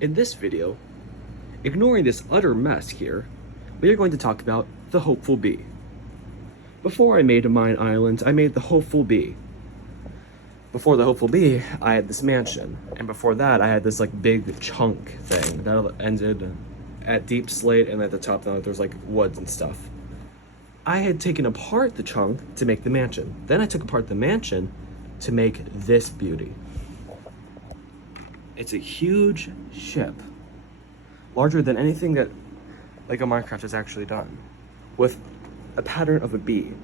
In this video, ignoring this utter mess here, we are going to talk about the Hopeful Bee. Before I made Mine Island, I made the Hopeful Bee. Before the Hopeful Bee, I had this mansion, and before that, I had this like big chunk thing that ended at Deep Slate, and at the top there was like woods and stuff. I had taken apart the chunk to make the mansion. Then I took apart the mansion to make this beauty. It's a huge ship, larger than anything that Lego Minecraft has actually done, with a pattern of a bee.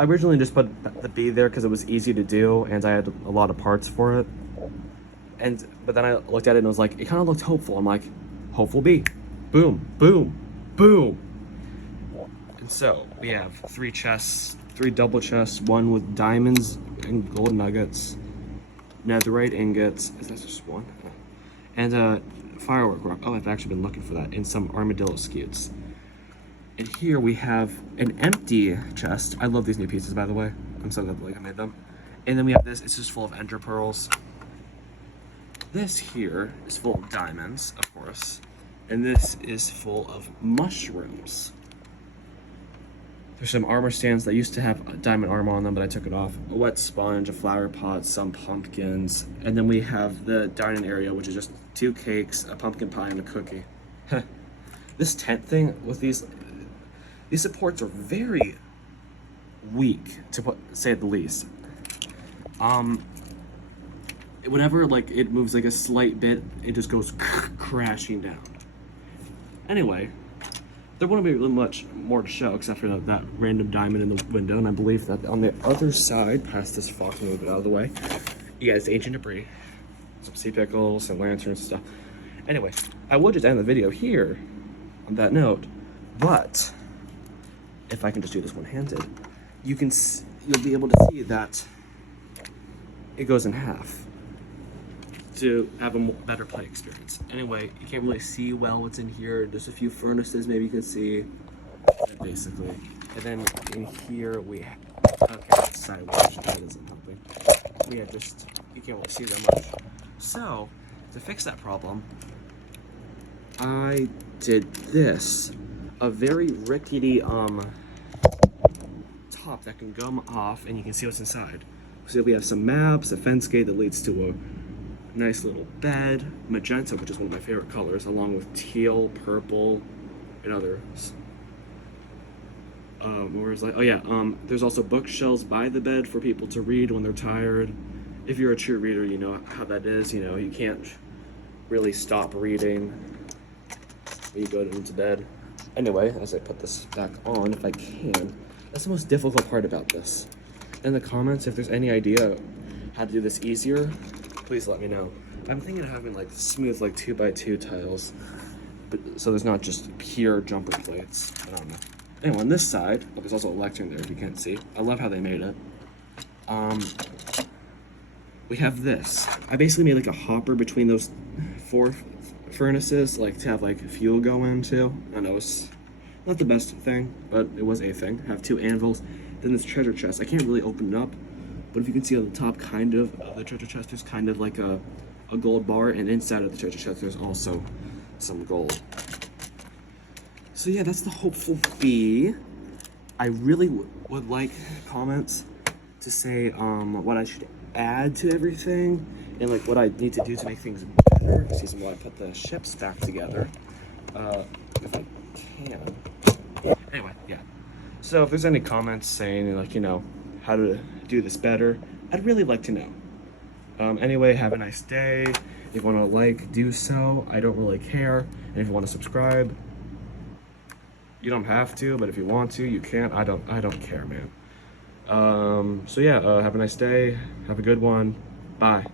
I originally just put the bee there because it was easy to do and I had a lot of parts for it. But then I looked at it and it was like, it kind of looked hopeful. I'm like, hopeful bee. Boom, boom, boom. And so we have three double chests, one with diamonds and gold nuggets, netherite ingots. Is that just one? And firework rock. Oh, I've actually been looking for that in some armadillo scutes. And here we have an empty chest. I love these new pieces, by the way. I'm so glad I made them. And then we have this. It's just full of ender pearls. This here is full of diamonds, of course. And this is full of mushrooms. There's some armor stands that used to have diamond armor on them, but I took it off. A wet sponge, a flower pot, some pumpkins. And then we have the dining area, which is just 2 cakes, a pumpkin pie, and a cookie. This tent thing with these supports are very weak, to say the least. Whenever like it moves like a slight bit, it just goes crashing down. Anyway, there wouldn't be really much more to show except for that random diamond in the window, and I believe that on the other side, past this fox, move it out of the way, you guys, ancient debris, some sea pickles, some lanterns, stuff. Anyway, I would just end the video here on that note, but if I can just do this one-handed, you'll be able to see that it goes in half to have a better play experience. Anyway, you can't really see well what's in here. There's a few furnaces maybe you can see, basically. And then in here we have, okay, sideways, that isn't helping. We have just, you can't really see that much. So, to fix that problem, I did this. A very rickety top that can come off and you can see what's inside. So we have some maps, a fence gate that leads to a nice little bed, magenta, which is one of my favorite colors, along with teal, purple, and others. There's also bookshelves by the bed for people to read when they're tired. If you're a true reader, you know how that is. You know, you can't really stop reading when you go into bed. Anyway, as I put this back on, if I can, that's the most difficult part about this. In the comments, if there's any idea how to do this easier, please let me know. I'm thinking of having like smooth like 2x2 tiles, but so there's not just pure jumper plates. I don't know. Anyway, on this side, there's also a lectern there if you can't see. I love how they made it. We have this. I basically made like a hopper between those 4 furnaces, like to have like fuel go into. I know it's not the best thing, but it was a thing. I have 2 anvils. Then this treasure chest. I can't really open it up, but if you can see on the top kind of the treasure chest, there's kind of like a gold bar, and inside of the treasure chest there's also some gold. So yeah, that's the Hopeful Bee. I really would like comments to say what I should add to everything and like what I need to do to make things better. Excuse me while I put the ships back together. If I can. Anyway, yeah. So if there's any comments saying like, you know, how to do this better, I'd really like to know. Anyway, have a nice day. If you want to like, do so. I don't really care. And if you want to subscribe, you don't have to, but if you want to, you can. I don't care, man. So yeah, have a nice day. Have a good one. Bye.